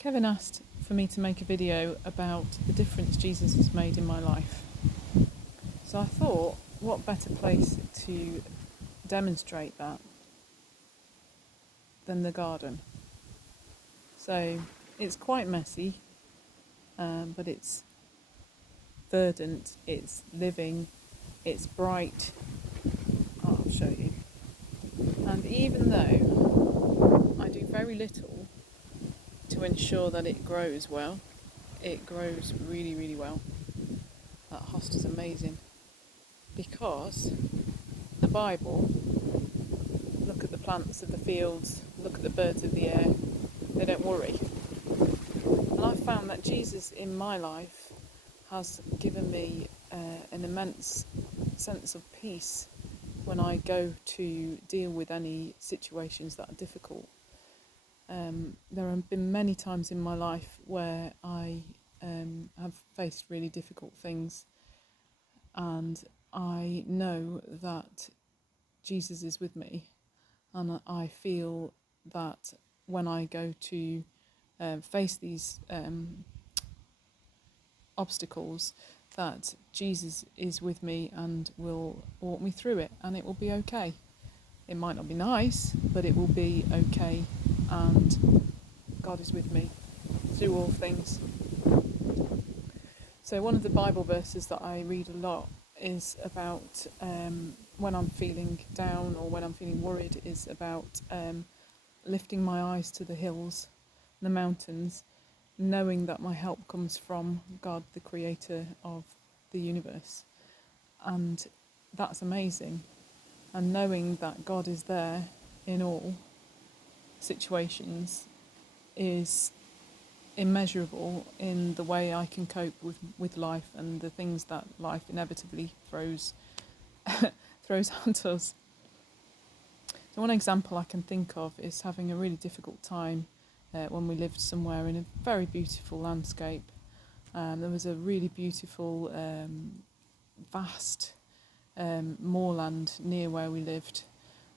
Kevin asked for me to make a video about the difference Jesus has made in my life. So I thought, what better place to demonstrate that than the garden? So it's quite messy, but it's verdant, it's living, it's bright. I'll show you. And even though I do very little to ensure that it grows well, it grows really, really well. That host is amazing. Because the Bible, look at the plants of the fields, look at the birds of the air, they don't worry. And I've found that Jesus in my life has given me an immense sense of peace when I go to deal with any situations that are difficult. There have been many times in my life where I have faced really difficult things, and I know that Jesus is with me, and I feel that when I go to face these obstacles, that Jesus is with me and will walk me through it, and it will be okay. It might not be nice, but it will be okay, and God is with me through all things. So one of the Bible verses that I read a lot is about when I'm feeling down or when I'm feeling worried, is about lifting my eyes to the hills, the mountains, knowing that my help comes from God, the creator of the universe. And that's amazing. And knowing that God is there in all situations is immeasurable in the way I can cope with life and the things that life inevitably throws at us. So one example I can think of is having a really difficult time when we lived somewhere in a very beautiful landscape. There was a really beautiful, vast moorland near where we lived,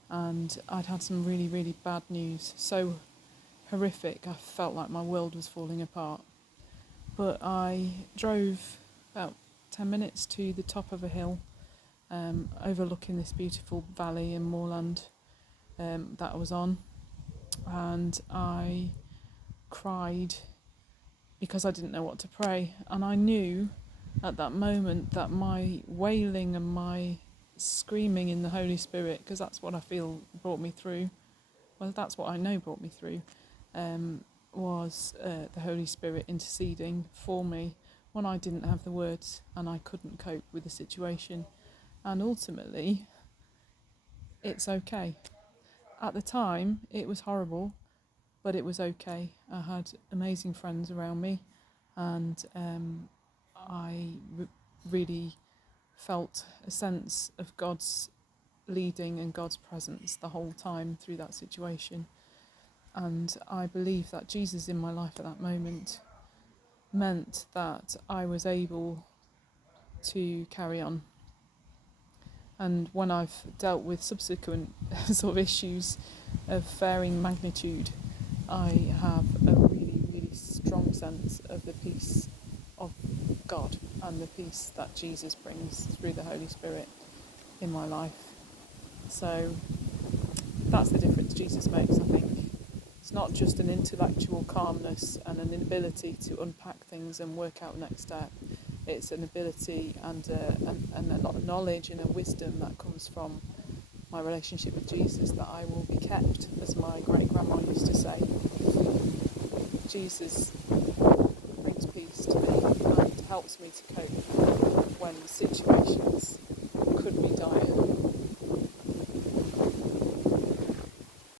and I'd had some really, really bad news. So horrific, I felt like my world was falling apart. But I drove about 10 minutes to the top of a hill, overlooking this beautiful valley and moorland that I was on, and I cried because I didn't know what to pray. And I knew at that moment that my wailing and my screaming in the Holy Spirit, because that's what I feel brought me through, well, that's what I know brought me through, was the Holy Spirit interceding for me when I didn't have the words and I couldn't cope with the situation. And ultimately, it's okay. At the time, it was horrible, but it was okay. I had amazing friends around me, and I really felt a sense of God's leading and God's presence the whole time through that situation. And I believe that Jesus in my life at that moment meant that I was able to carry on. And when I've dealt with subsequent sort of issues of varying magnitude, I have a really, really strong sense of the peace of God and the peace that Jesus brings through the Holy Spirit in my life. So that's the difference Jesus makes, I think. It's not just an intellectual calmness and an inability to unpack things and work out next step. It's an ability and a lot of knowledge and a wisdom that comes from my relationship with Jesus, that I will be kept, as my great-grandma used to say. Jesus brings peace to me and helps me to cope when situations could be dire.